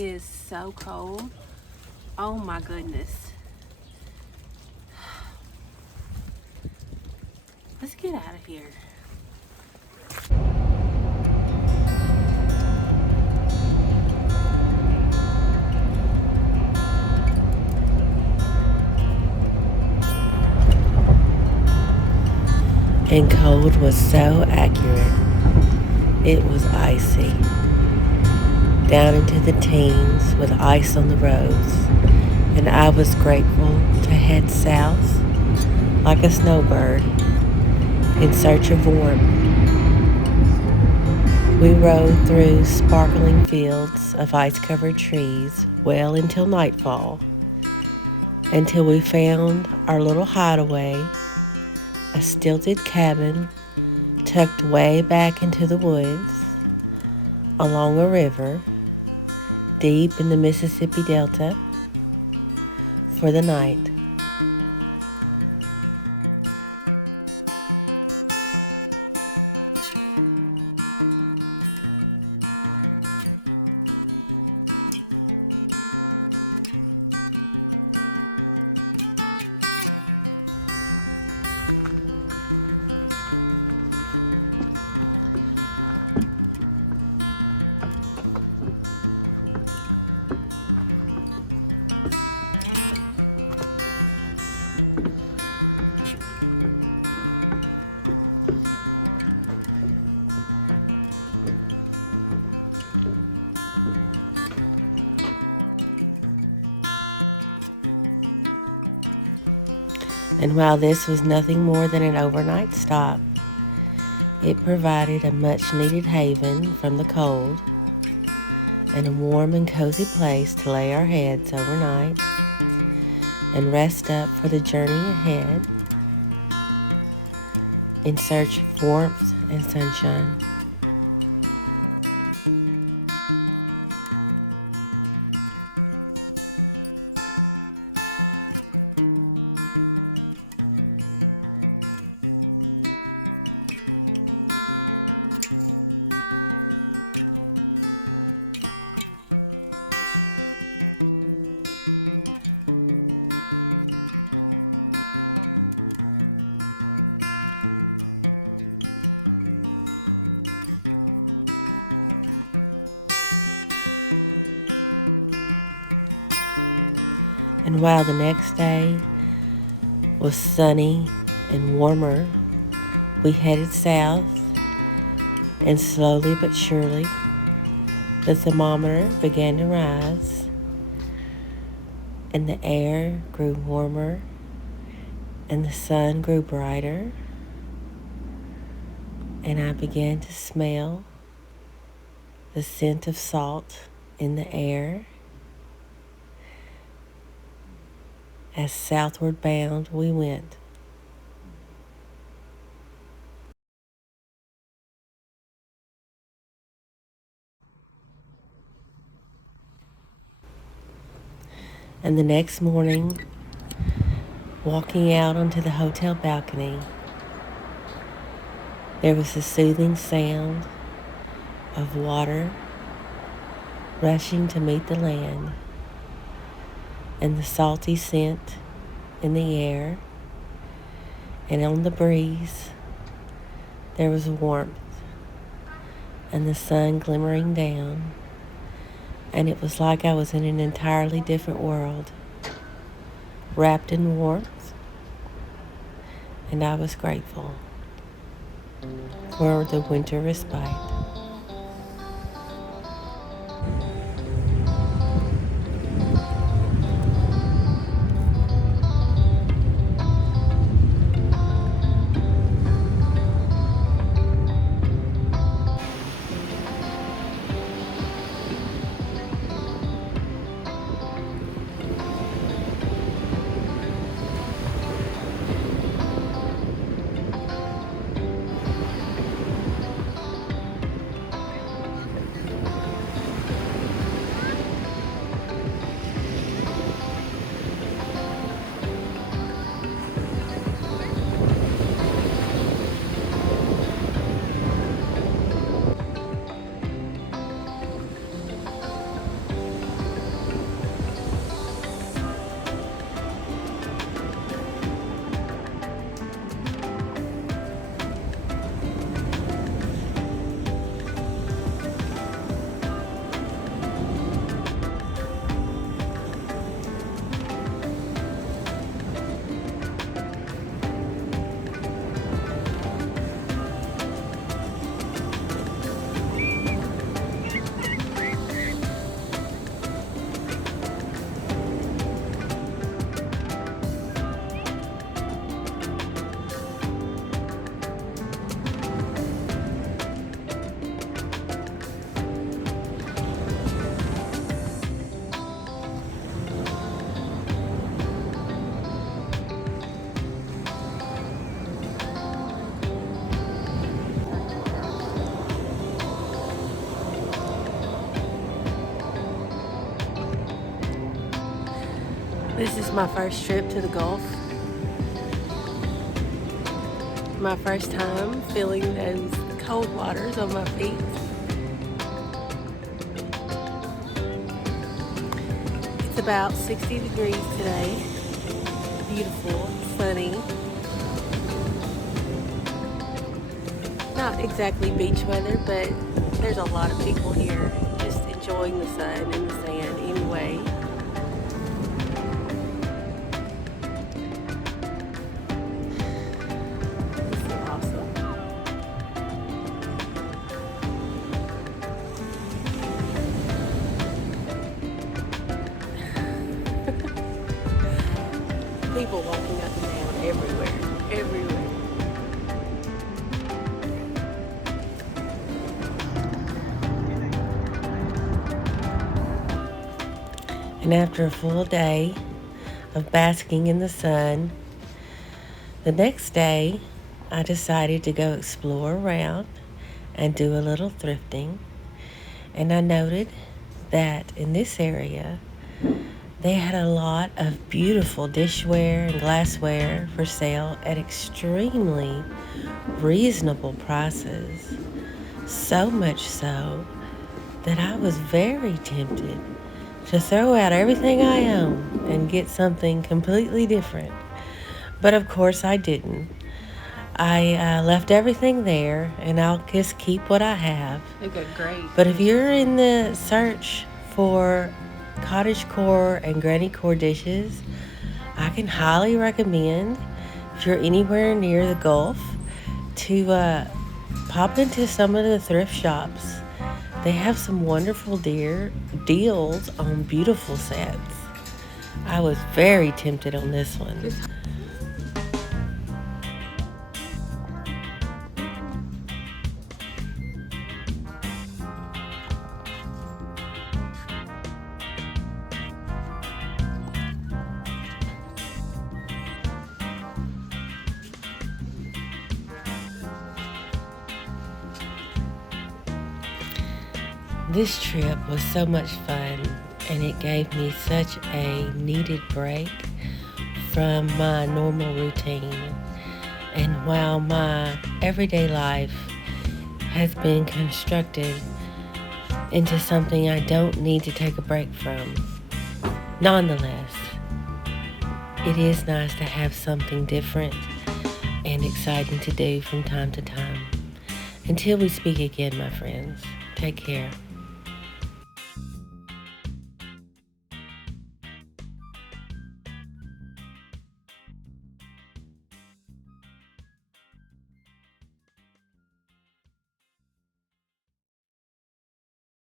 is so cold. Oh my goodness. Let's get out of here. And cold was so accurate. It was icy. Down into the teens with ice on the roads. And I was grateful to head south like a snowbird in search of warmth. We rode through sparkling fields of ice-covered trees well until nightfall, until we found our little hideaway, a stilted cabin tucked way back into the woods along a river deep in the Mississippi Delta for the night. And while this was nothing more than an overnight stop, it provided a much-needed haven from the cold and a warm and cozy place to lay our heads overnight and rest up for the journey ahead in search of warmth and sunshine. And while the next day was sunny and warmer, we headed south, and slowly but surely, the thermometer began to rise, and the air grew warmer, and the sun grew brighter, and I began to smell the scent of salt in the air. As southward bound we went. And the next morning, walking out onto the hotel balcony, there was the soothing sound of water rushing to meet the land, and the salty scent in the air, and on the breeze there was warmth, and the sun glimmering down, and it was like I was in an entirely different world, wrapped in warmth, and I was grateful for the winter respite. This is my first trip to the Gulf. My first time feeling those cold waters on my feet. It's about 60 degrees today. Beautiful, sunny. Not exactly beach weather, but there's a lot of people here just enjoying the sun and the sand anyway. This is awesome. People walking up and down everywhere. And after a full day of basking in the sun, the next day I decided to go explore around and do a little thrifting. And I noted that in this area, they had a lot of beautiful dishware and glassware for sale at extremely reasonable prices. So much so that I was very tempted to throw out everything I own and get something completely different. But of course I didn't. I left everything there, and I'll just keep what I have. Okay, great. But if you're in the search for cottagecore and grannycore dishes, I can highly recommend, if you're anywhere near the Gulf, to pop into some of the thrift shops. They have some wonderful deals on beautiful sets. I was very tempted on this one. This trip was so much fun, and it gave me such a needed break from my normal routine. And while my everyday life has been constructed into something I don't need to take a break from, nonetheless, it is nice to have something different and exciting to do from time to time. Until we speak again, my friends, take care.